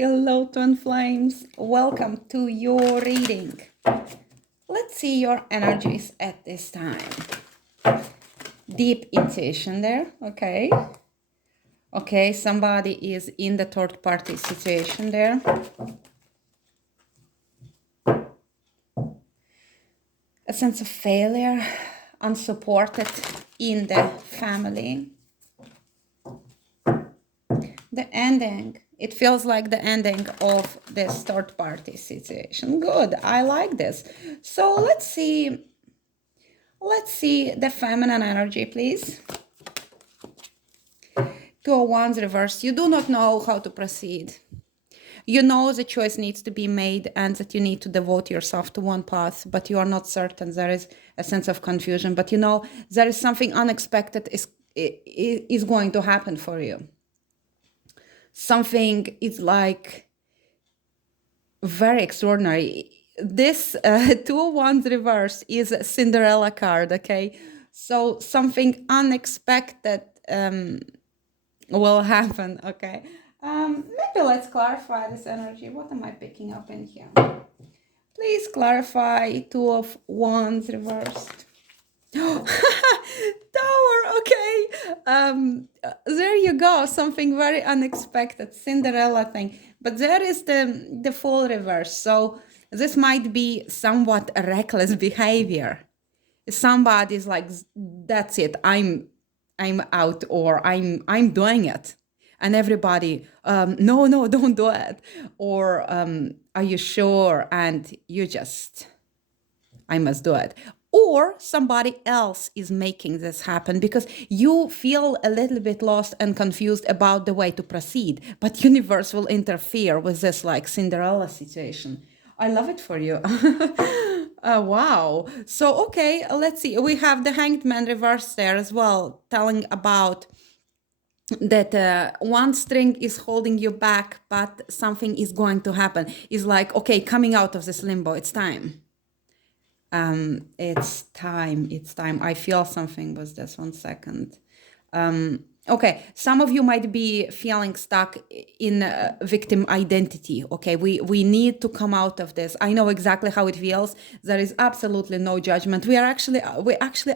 Hello, Twin Flames. Welcome to your reading. Let's see your energies at this time. Deep intuition there, okay. Okay, somebody is in the third party situation there. A sense of failure, unsupported in the family. The ending. It feels like the ending of this third party situation. Good, I like this. So let's see the feminine energy, please. Two of Wands reversed. You do not know how to proceed. You know the choice needs to be made and that you need to devote yourself to one path, but you are not certain. There is a sense of confusion, but you know there is something unexpected is going to happen for you. Something is like very extraordinary. This Two of Wands reverse is a Cinderella card, okay? So something unexpected will happen, okay? Maybe let's clarify this energy. What am I picking up in here? Please clarify Two of Wands reversed. Tower, okay. There you go, something very unexpected, Cinderella thing. But there is the full reverse. So this might be somewhat a reckless behavior. Somebody's like, that's it, I'm out, or I'm doing it. And everybody, no, don't do it. Or are you sure? And you just, I must do it. Or somebody else is making this happen because you feel a little bit lost and confused about the way to proceed, but universe will interfere with this like Cinderella situation. I love it for you. Wow. So, okay, let's see. We have the Hanged Man reverse there as well, telling about that one string is holding you back, but something is going to happen. It's like, okay, coming out of this limbo, it's time. It's time. I feel something with this. 1 second. Okay, some of you might be feeling stuck in victim identity. Okay, we need to come out of this. I know exactly how it feels. There is absolutely no judgment. We actually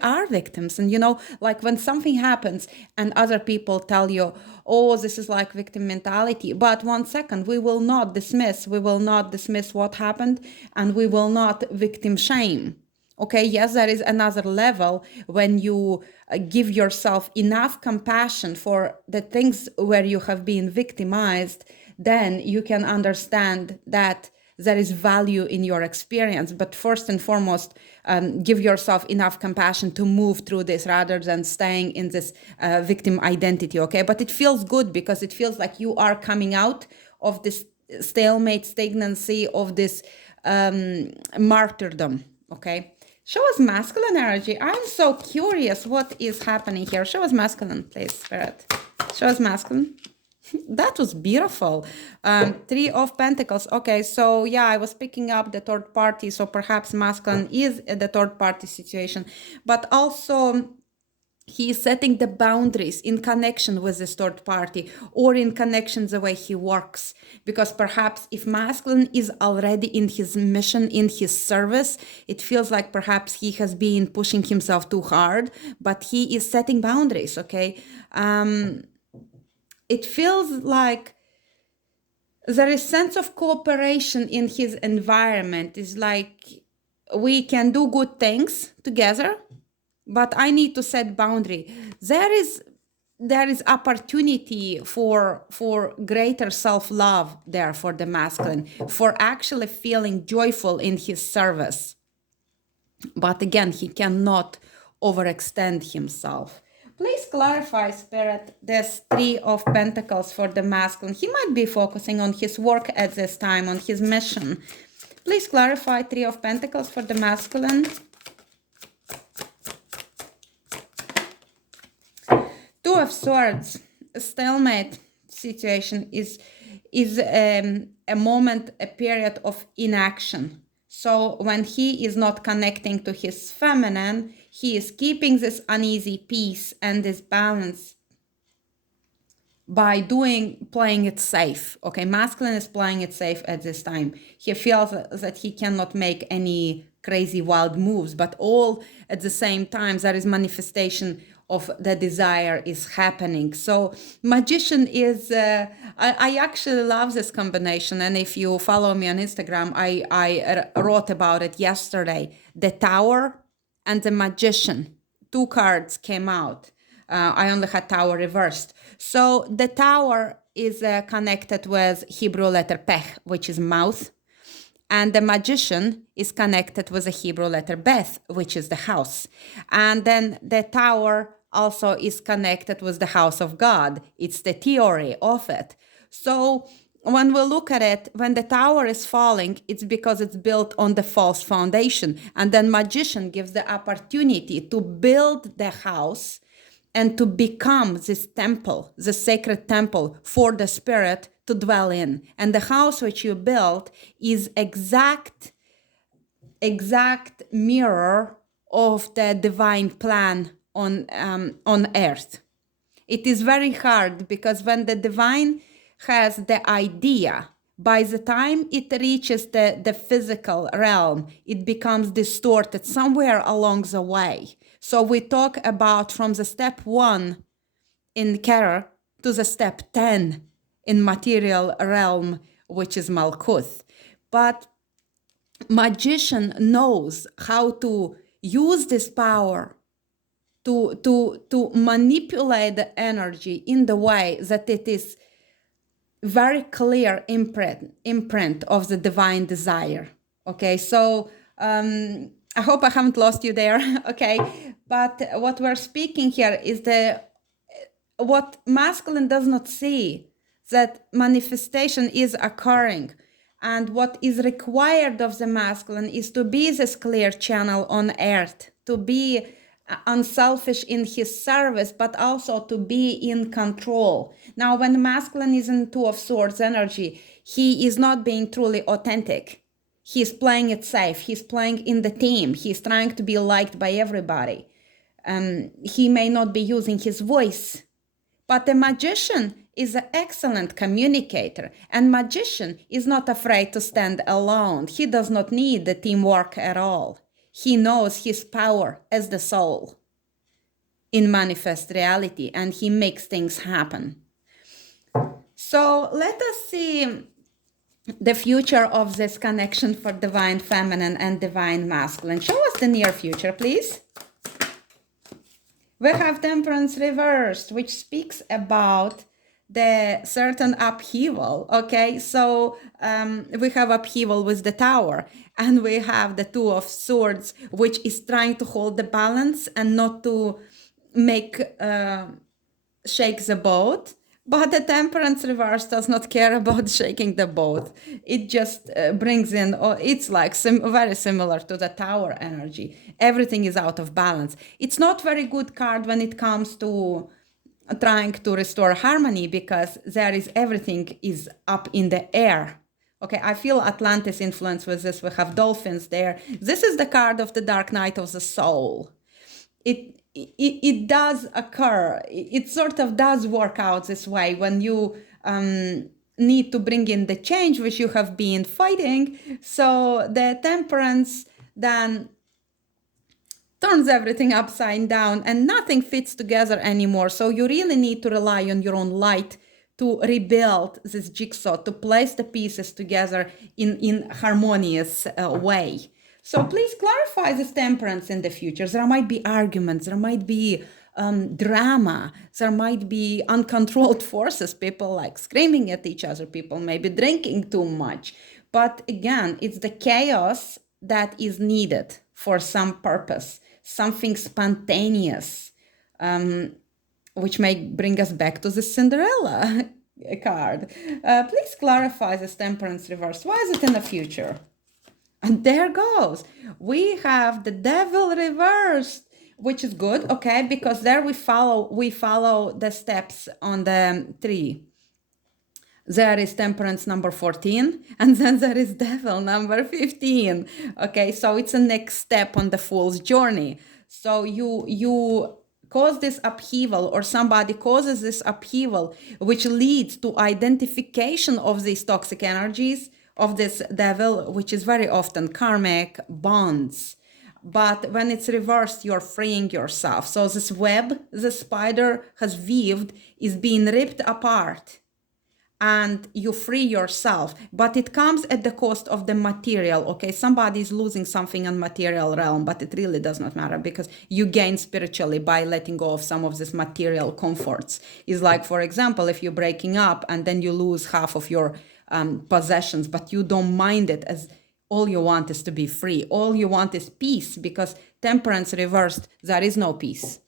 are victims. And you know, like when something happens and other people tell you, oh, this is like victim mentality. But 1 second, we will not dismiss what happened, and we will not victim shame. Okay, yes, there is another level when you give yourself enough compassion for the things where you have been victimized, then you can understand that there is value in your experience. But first and foremost, give yourself enough compassion to move through this rather than staying in this victim identity, okay? But it feels good because it feels like you are coming out of this stalemate, stagnancy, of this martyrdom, okay? Show us masculine energy. I'm so curious what is happening here. Show us masculine, please, Spirit. Show us masculine. That was beautiful. Three of Pentacles. Okay, so yeah, I was picking up the third party. So perhaps masculine is the third party situation. But also, he is setting the boundaries in connection with this third party, or in connection the way he works. Because perhaps if masculine is already in his mission, in his service, it feels like perhaps he has been pushing himself too hard, but he is setting boundaries, okay? It feels like there is sense of cooperation in his environment. It's like we can do good things together, but I need to set boundary. There is opportunity for greater self-love there for the masculine, for actually feeling joyful in his service. But again, he cannot overextend himself. Please clarify, Spirit, this Three of Pentacles for the masculine. He might be focusing on his work at this time, on his mission. Please clarify Three of Pentacles for the masculine. Two of Swords, a stalemate situation is a moment, a period of inaction. So when he is not connecting to his feminine, he is keeping this uneasy peace and this balance. by playing it safe. Okay, masculine is playing it safe at this time. He feels that he cannot make any crazy wild moves, but all at the same time there is manifestation of the desire is happening. So magician is, I actually love this combination. And if you follow me on Instagram, I wrote about it yesterday. The Tower and the Magician, 2 cards came out. I only had Tower reversed. So the Tower is connected with Hebrew letter Peh, which is mouth. And the Magician is connected with the Hebrew letter Beth, which is the house. And then the Tower also is connected with the house of God. It's the theory of it. So when we look at it, when the tower is falling, it's because it's built on the false foundation. And then Magician gives the opportunity to build the house and to become this temple, the sacred temple for the spirit to dwell in. And the house which you build is exact mirror of the divine plan on earth. It is very hard because when the divine has the idea, by the time it reaches the physical realm, it becomes distorted somewhere along the way. So we talk about from the step 1 in Kara to the step 10 in material realm, which is Malkuth. But magician knows how to use this power to manipulate the energy in the way that it is very clear imprint of the divine desire. Okay, so I hope I haven't lost you there. Okay, but what we're speaking here is what masculine does not see, that manifestation is occurring. And what is required of the masculine is to be this clear channel on earth, to be unselfish in his service, but also to be in control. Now, when masculine is in 2 of Swords energy, he is not being truly authentic. He's playing it safe. He's playing in the team. He's trying to be liked by everybody. He may not be using his voice. But the magician is an excellent communicator, and magician is not afraid to stand alone. He does not need the teamwork at all. He knows his power as the soul in manifest reality, and he makes things happen. So let us see the future of this connection for divine feminine and divine masculine. Show us the near future, please. We have Temperance reversed, which speaks about the certain upheaval. Okay, so we have upheaval with the Tower, and we have the 2 of Swords, which is trying to hold the balance and not to make shake the boat. But the Temperance reverse does not care about shaking the boat. It just brings in, it's like very similar to the Tower energy. Everything is out of balance. It's not very good card when it comes to trying to restore harmony, because everything is up in the air. Okay, I feel Atlantis influence with this. We have dolphins there. This is the card of the Dark Night of the Soul. It does occur. It sort of does work out this way when you need to bring in the change which you have been fighting. So the Temperance then turns everything upside down and nothing fits together anymore. So you really need to rely on your own light to rebuild this jigsaw, to place the pieces together in harmonious way. So please clarify this Temperance in the future. There might be arguments, there might be drama, there might be uncontrolled forces, people like screaming at each other, people maybe drinking too much. But again, it's the chaos that is needed for some purpose, something spontaneous, which may bring us back to the Cinderella card. Please clarify this Temperance reverse. Why is it in the future? And there goes. We have the Devil reversed, which is good, okay, because there we follow the steps on the tree. There is Temperance number 14, and then there is Devil number 15. Okay, so it's a next step on the Fool's journey. So you cause this upheaval, or somebody causes this upheaval, which leads to identification of these toxic energies of this devil, which is very often karmic bonds. But when it's reversed, you're freeing yourself. So this web the spider has weaved is being ripped apart, and you free yourself, but it comes at the cost of the material. Okay, somebody is losing something in material realm, but it really does not matter, because you gain spiritually by letting go of some of these material comforts. It's like, for example, if you're breaking up and then you lose half of your possessions, but you don't mind it, as all you want is to be free. All you want is peace, because temperance reversed, there is no peace.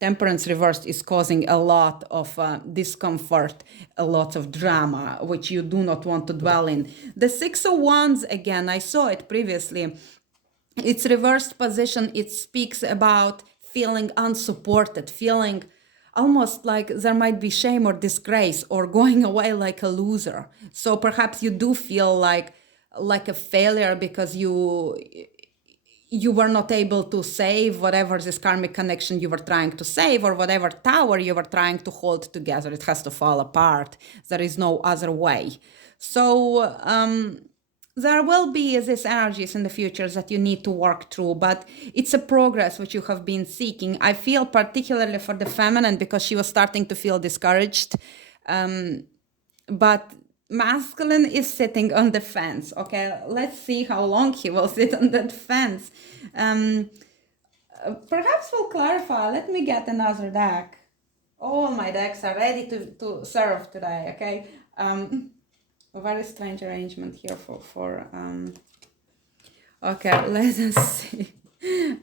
Temperance reversed is causing a lot of discomfort, a lot of drama, which you do not want to dwell in. The Six of Wands, again, I saw it previously. Its reversed position, it speaks about feeling unsupported, feeling almost like there might be shame or disgrace, or going away like a loser. So perhaps you do feel like a failure, because you were not able to save whatever this karmic connection you were trying to save, or whatever tower you were trying to hold together. It has to fall apart. There is no other way. So there will be these energies in the future that you need to work through, but it's a progress which you have been seeking. I feel particularly for the feminine, because she was starting to feel discouraged. But masculine is sitting on the fence. Okay, let's see how long he will sit on that fence. Perhaps we'll clarify. Let me get another deck. All my decks are ready to serve today. Okay, a very strange arrangement here for okay, let us see.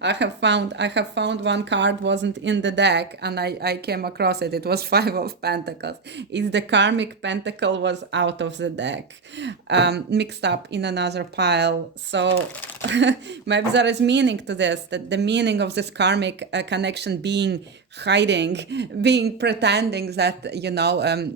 I have found one card wasn't in the deck, and I came across it. It was Five of Pentacles. It's the karmic pentacle was out of the deck, mixed up in another pile. So maybe there is meaning to this, that the meaning of this karmic connection being hiding, being pretending that,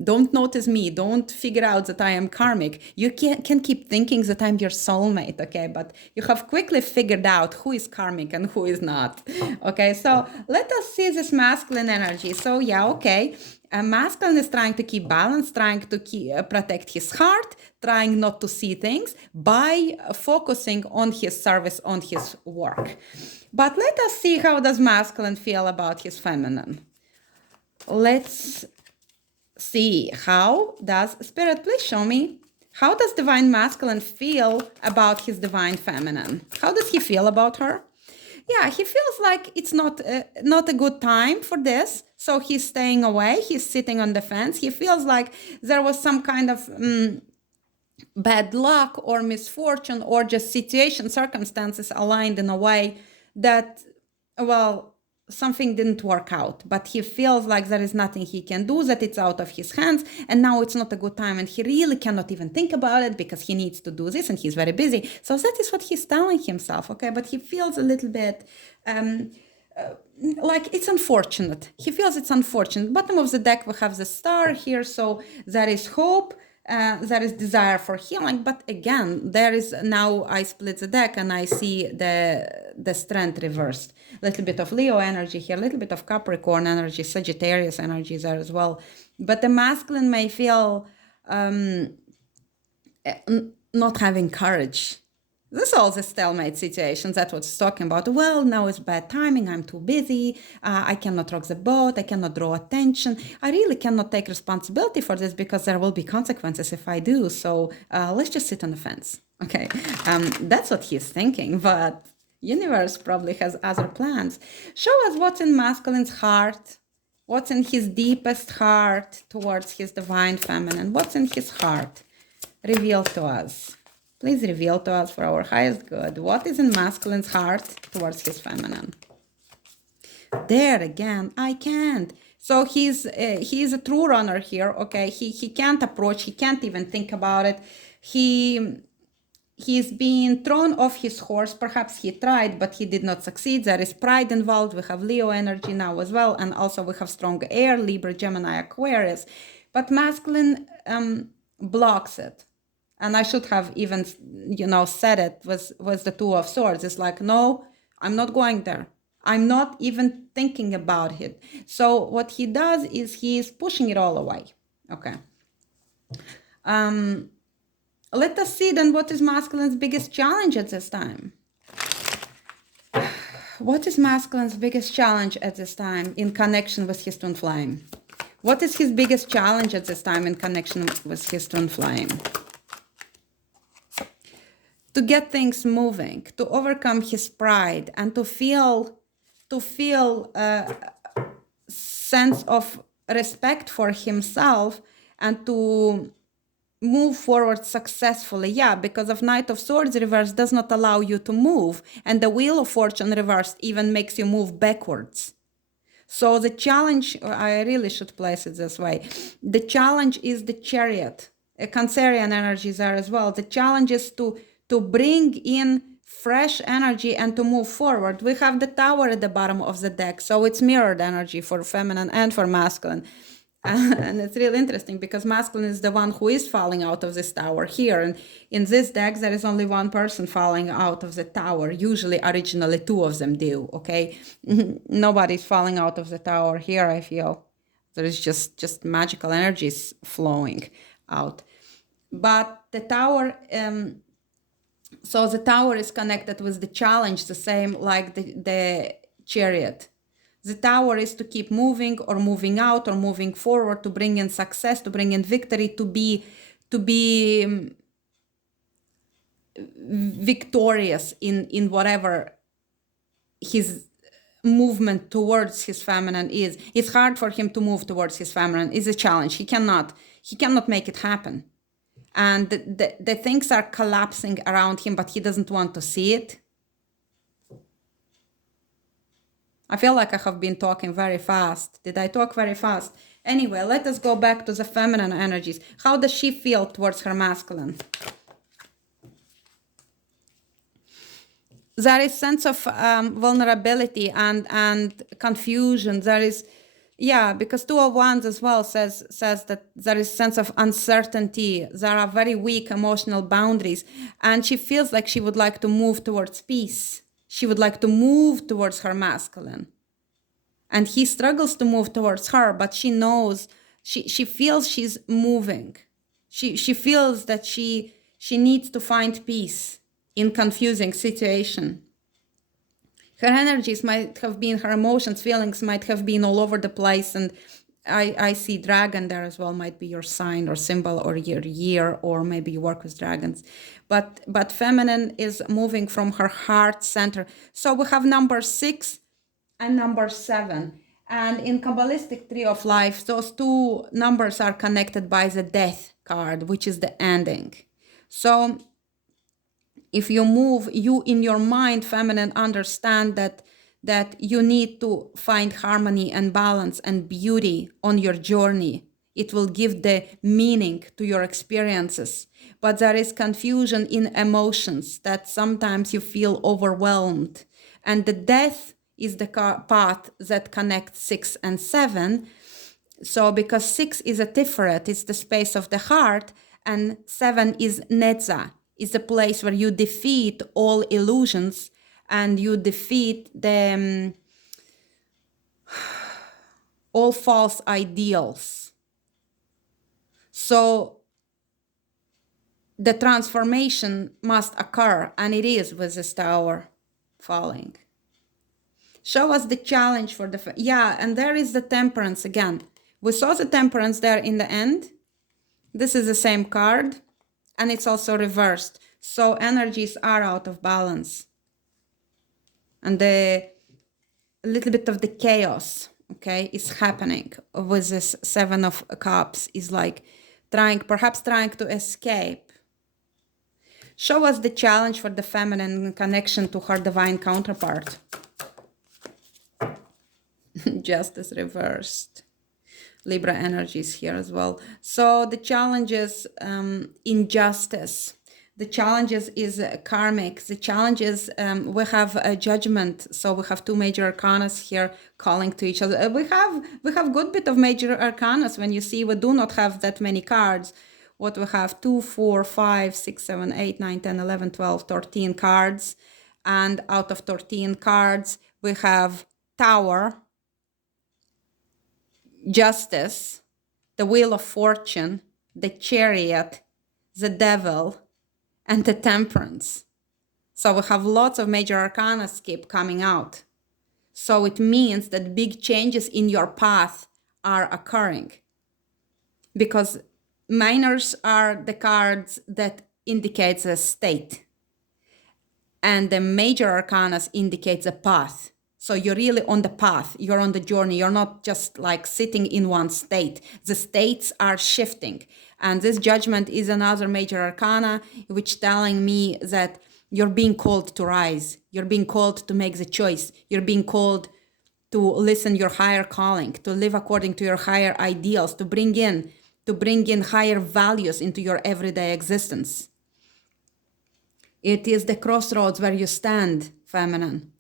don't notice me, don't figure out that I am karmic. You can keep thinking that I'm your soulmate, okay? But you have quickly figured out who is karmic and who is not, okay? So let us see this masculine energy. So yeah, okay. Masculine is trying to keep balance, trying to protect his heart, trying not to see things by focusing on his service, on his work. But let us see how does masculine feel about his feminine. Let's see, how does Spirit, please show me, how does divine masculine feel about his divine feminine? How does he feel about her? Yeah, he feels like it's not a good time for this, so he's staying away, he's sitting on the fence. He feels like there was some kind of bad luck or misfortune, or just circumstances aligned in a way that, well, something didn't work out, but he feels like there is nothing he can do, that it's out of his hands, and now it's not a good time, and he really cannot even think about it because he needs to do this and he's very busy. So that is what he's telling himself, okay? But he feels a little bit like it's unfortunate. He feels it's unfortunate. Bottom of the deck, we have the star here, so there is hope. There is desire for healing, but again, there is now, I split the deck and I see the strength reversed. A little bit of Leo energy here, a little bit of Capricorn energy, Sagittarius energy there as well. But the masculine may feel not having courage. This is all the stalemate situations. That's what it's talking about. Well, now it's bad timing. I'm too busy. I cannot rock the boat. I cannot draw attention. I really cannot take responsibility for this because there will be consequences if I do. So let's just sit on the fence. Okay, that's what he's thinking. But universe probably has other plans. Show us what's in masculine's heart. What's in his deepest heart towards his divine feminine. What's in his heart? Reveal to us. Please reveal to us for our highest good. What is in masculine's heart towards his feminine? There again, I can't. So he's a true runner here, okay? He can't approach, he can't even think about it. He's being thrown off his horse. Perhaps he tried, but he did not succeed. There is pride involved. We have Leo energy now as well. And also we have strong air, Libra, Gemini, Aquarius. But masculine blocks it. And I should have even, said it was the Two of Swords. It's like, no, I'm not going there. I'm not even thinking about it. So what he does is he is pushing it all away. Okay. Let us see then what is masculine's biggest challenge at this time. What is masculine's biggest challenge at this time in connection with his twin flame? What is his biggest challenge at this time in connection with his twin flame? To get things moving, to overcome his pride, and to feel a sense of respect for himself, and to move forward successfully. Yeah, because of Knight of Swords reversed does not allow you to move, and the Wheel of Fortune reversed even makes you move backwards. So the challenge, I really should place it this way, the challenge is the Chariot. Cancerian energies there as well. The challenge is to bring in fresh energy and to move forward. We have the Tower at the bottom of the deck, so it's mirrored energy for feminine and for masculine. And it's really interesting because masculine is the one who is falling out of this tower here. And in this deck, there is only one person falling out of the tower. Usually, originally, two of them do, okay? Nobody's falling out of the tower here, I feel. There is just magical energies flowing out. But the tower, so the tower is connected with the challenge, the same like the Chariot. The tower is to keep moving or moving out or moving forward, to bring in success, to bring in victory, to be victorious in whatever his movement towards his feminine is. It's hard for him to move towards his feminine. It's a challenge. He cannot make it happen. And the things are collapsing around him, but he doesn't want to see it. I feel like I have been talking very fast. Did I talk very fast? Anyway, let us go back to the feminine energies. How does she feel towards her masculine? There is sense of vulnerability and confusion. There is, yeah, because 2 of Wands as well says that there is sense of uncertainty. There are very weak emotional boundaries. And she feels like she would like to move towards peace. She would like to move towards her masculine. And he struggles to move towards her, but she knows, she feels she's moving. She feels that she needs to find peace in confusing situation. Her energies might have been, her emotions, feelings might have been all over the place. And I see dragon there as well, might be your sign or symbol or your year, or maybe you work with dragons. But feminine is moving from her heart center. So we have number 6 and number 7. And in Qabalistic tree of life, those two numbers are connected by the death card, which is the ending. So if you move, you in your mind, feminine, understand that you need to find harmony and balance and beauty on your journey. It will give the meaning to your experiences. But there is confusion in emotions, that sometimes you feel overwhelmed. And the death is the path that connects 6 and 7. So because 6 is a Tiferet, it's the space of the heart, and 7 is Netza, is the place where you defeat all illusions and you defeat the all false ideals. So the transformation must occur, and it is with this tower falling. Show us the challenge for the... Yeah, and there is the temperance again. We saw the temperance there in the end. This is the same card, and it's also reversed. So energies are out of balance. And a little bit of the chaos, okay, is happening with this 7 of Cups, is like perhaps trying to escape. Show us the challenge for the feminine in connection to her divine counterpart. Justice reversed. Libra energies here as well. So the challenges, injustice. The challenges is karmic. The challenges, we have a judgment. So we have 2 major arcanas here calling to each other. We have good bit of major arcanas. When you see, we do not have that many cards. What we have, 2, 4, 5, 6, 7, 8, 9, 10, 11, 12, 13 cards. And out of 13 cards, we have Tower, Justice, the Wheel of Fortune, the Chariot, the Devil, and the Temperance. So we have lots of major arcana keep coming out. So it means that big changes in your path are occurring, because minors are the cards that indicates a state, and the major arcana indicates a path. So you're really on the path, you're on the journey, you're not just like sitting in one state. The states are shifting. And this Judgment is another major arcana, which telling me that you're being called to rise. You're being called to make the choice. You're being called to listen your higher calling, to live according to your higher ideals, to bring in higher values into your everyday existence. It is the crossroads where you stand, feminine.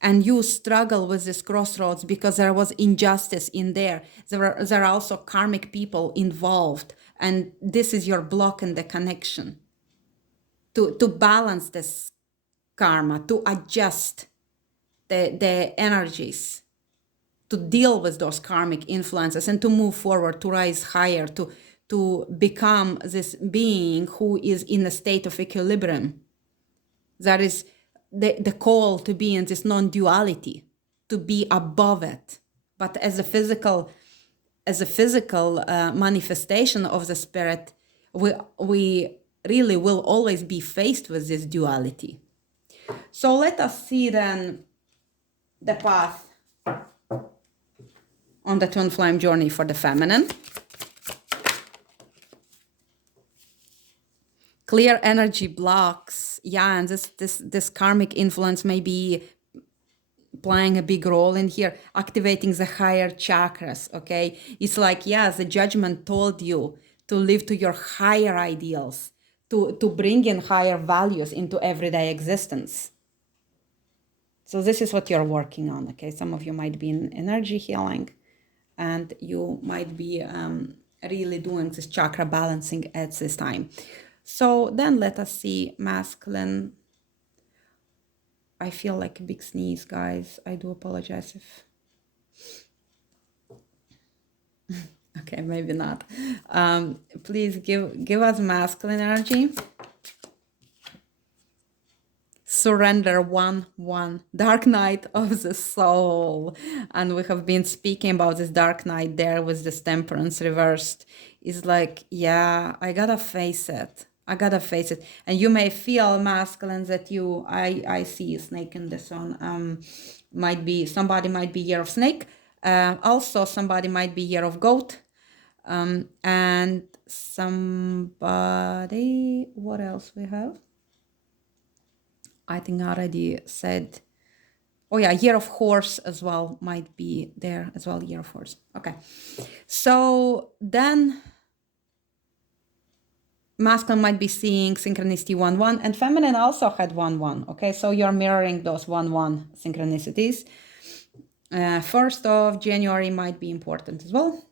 And you struggle with this crossroads because there was injustice in there. There are also karmic people involved. And this is your block in the connection. To balance this karma, to adjust the energies, to deal with those karmic influences and to move forward, to rise higher, to become this being who is in a state of equilibrium. That is the call to be in this non-duality, to be above it. But as a physical manifestation of the spirit, we really will always be faced with this duality. So let us see then the path on the twin flame journey for the feminine. Clear energy blocks. Yeah, and this karmic influence may be playing a big role in here, activating the higher chakras, okay? It's like, yeah, the Judgment told you to live to your higher ideals, to bring in higher values into everyday existence. So this is what you're working on, okay? Some of you might be in energy healing, and you might be really doing this chakra balancing at this time. So then let us see masculine. I feel like a big sneeze, guys. I do apologize if... Okay, maybe not. Please give us masculine energy. Surrender 1-1, dark night of the soul. And we have been speaking about this dark night there with this temperance reversed. It's like, yeah, I gotta face it. And you may feel masculine that I see a snake in this one. Somebody might be year of snake. Also somebody might be year of goat. And somebody, what else we have? I think I already said, oh yeah, year of horse as well might be there as well, year of horse. Okay. So then masculine might be seeing synchronicity 1-1, and feminine also had 1-1. Okay, so you're mirroring those 1-1 synchronicities. 1st of January might be important as well.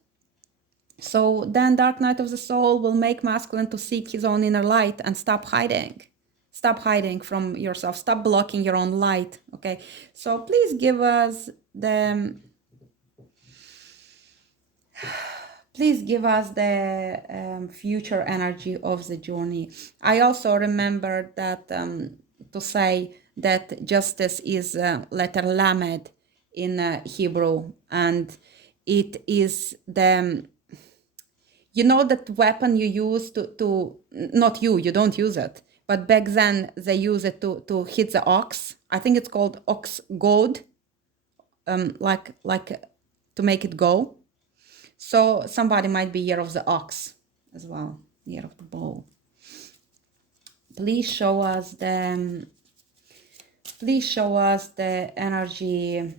So then dark night of the soul will make masculine to seek his own inner light and stop hiding. Stop hiding from yourself. Stop blocking your own light. Okay, so please give us the future energy of the journey. I also remember that to say that justice is letter lamed in Hebrew, and it is the, you know, that weapon you use to not you don't use it, but back then they use it to hit the ox. I think it's called ox goad, like to make it go. So somebody might be year of the ox as well, year of the bull. Please show us the energy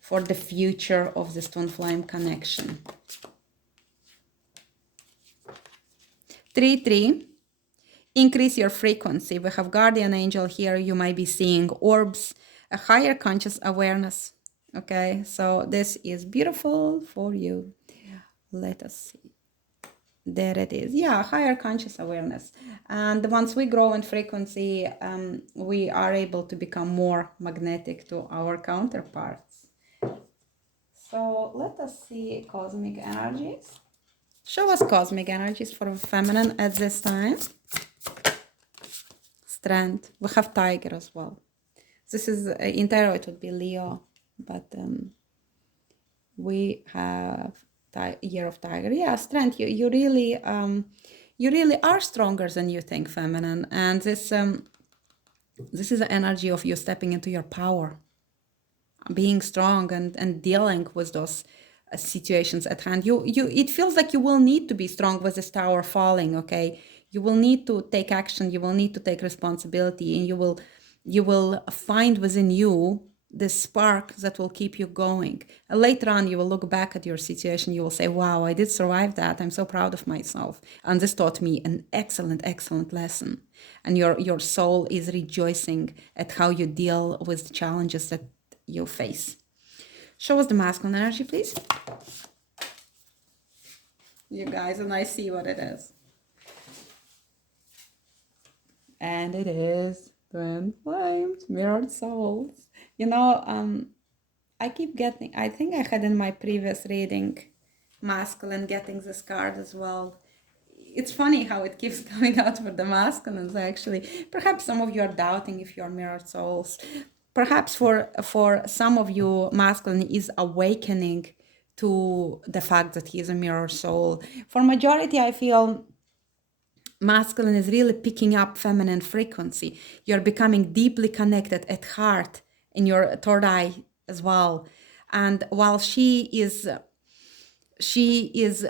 for the future of this twin flame connection. 3-3. Increase your frequency. We have guardian angel here. You might be seeing orbs, a higher conscious awareness. Okay, so this is beautiful for you. Let us see. There it is. Yeah, higher conscious awareness. And once we grow in frequency, we are able to become more magnetic to our counterparts. So let us see cosmic energies. Show us cosmic energies for feminine at this time. Strength. We have tiger as well. This is in tarot, it would be Leo, but we have year of tiger. Yeah, strength. You really are stronger than you think, feminine, and this is the energy of you stepping into your power, being strong and dealing with those situations at hand. You it feels like you will need to be strong with this tower falling. Okay, you will need to take action. You will need to take responsibility, and you will find within you this spark that will keep you going. And later on, you will look back at your situation. You will say, wow, I did survive that. I'm so proud of myself. And this taught me an excellent lesson. And your soul is rejoicing at how you deal with the challenges that you face. Show us the masculine energy, please. You guys, and I see what it is. And it is twin flames, mirrored souls. You know, I keep getting, I think I had in my previous reading, masculine getting this card as well. It's funny how it keeps coming out for the masculines, actually. Perhaps some of you are doubting if you're mirrored souls. Perhaps for some of you, masculine is awakening to the fact that he is a mirror soul. For majority, I feel masculine is really picking up feminine frequency. You're becoming deeply connected at heart in your third eye as well. And while she is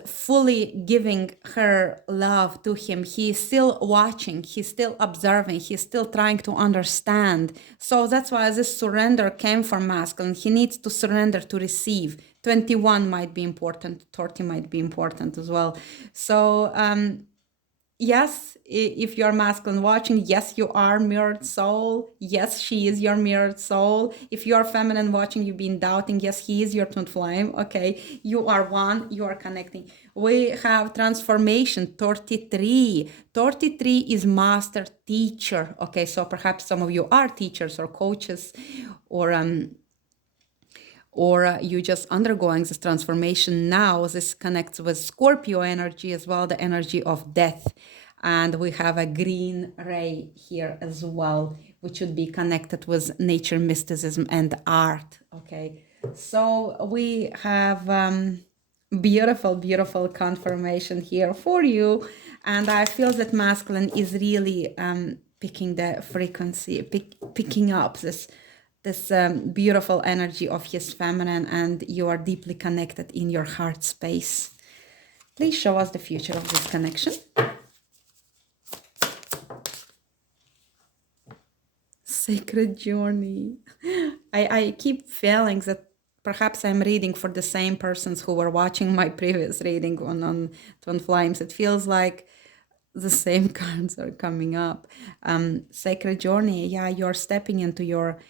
fully giving her love to him, he is still watching, he's still observing, he's still trying to understand. So that's why this surrender came from masculine. He needs to surrender to receive. 21 might be important, 30 might be important as well. So yes, if you're masculine watching, yes, you are mirrored soul. Yes, she is your mirrored soul. If you're feminine watching, you've been doubting, yes, he is your twin flame. Okay, you are one, you are connecting. We have transformation, 33. 33 is master teacher. Okay, so perhaps some of you are teachers or coaches, or you just undergoing this transformation now. This connects with Scorpio energy as well, the energy of death. And we have a green ray here as well, which would be connected with nature, mysticism, and art. Okay, so we have beautiful confirmation here for you. And I feel that masculine is really picking the frequency, picking up this beautiful energy of his feminine, and you are deeply connected in your heart space. Please show us the future of this connection. Sacred journey. I keep feeling that perhaps I'm reading for the same persons who were watching my previous reading on Twin Flames. It feels like the same cards are coming up. Sacred journey. Yeah, you're stepping onto your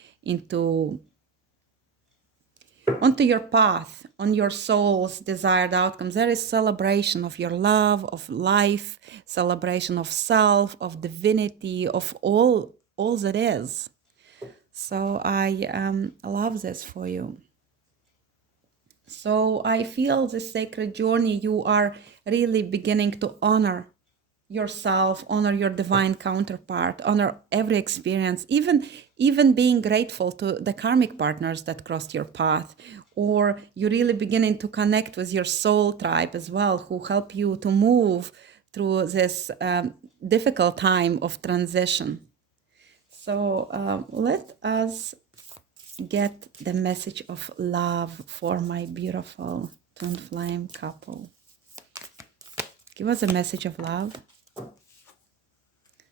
path, on your soul's desired outcomes. There is celebration of your love, of life, celebration of self, of divinity, of all that is. So I love this for you. So I feel this sacred journey, you are really beginning to honor yourself, honor your divine counterpart, honor every experience, even being grateful to the karmic partners that crossed your path, or you're really beginning to connect with your soul tribe as well, who help you to move through this difficult time of transition. So let us get the message of love for my beautiful twin flame couple. Give us a message of love.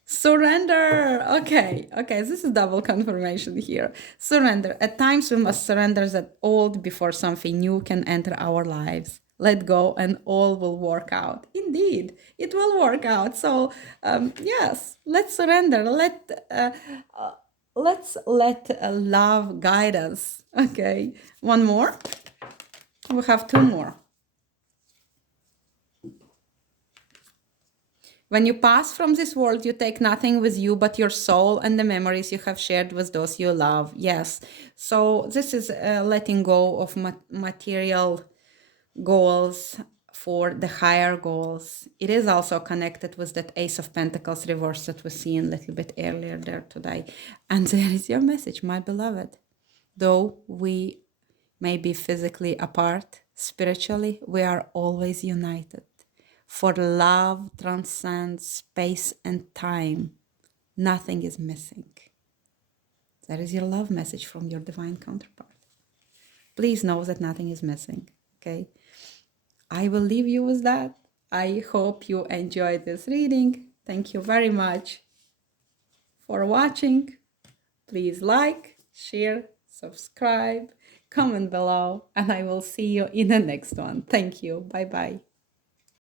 Surrender. Okay, this is double confirmation here. Surrender. At times we must surrender that old before something new can enter our lives. Let go and all will work out. Indeed, it will work out. So yes, let's surrender. Let's let love guide us. Okay, one more. We have two more. When you pass from this world, you take nothing with you but your soul and the memories you have shared with those you love. Yes. So this is letting go of material goals for the higher goals. It is also connected with that Ace of Pentacles reverse that we see a little bit earlier there today. And there is your message, my beloved. Though we may be physically apart, spiritually, we are always united. For love transcends space and time. Nothing is missing. That is your love message from your divine counterpart. Please know that nothing is missing, okay? I will leave you with that. I hope you enjoyed this reading. Thank you very much for watching. Please like, share, subscribe, comment below, and I will see you in the next one. Thank you. Bye-bye.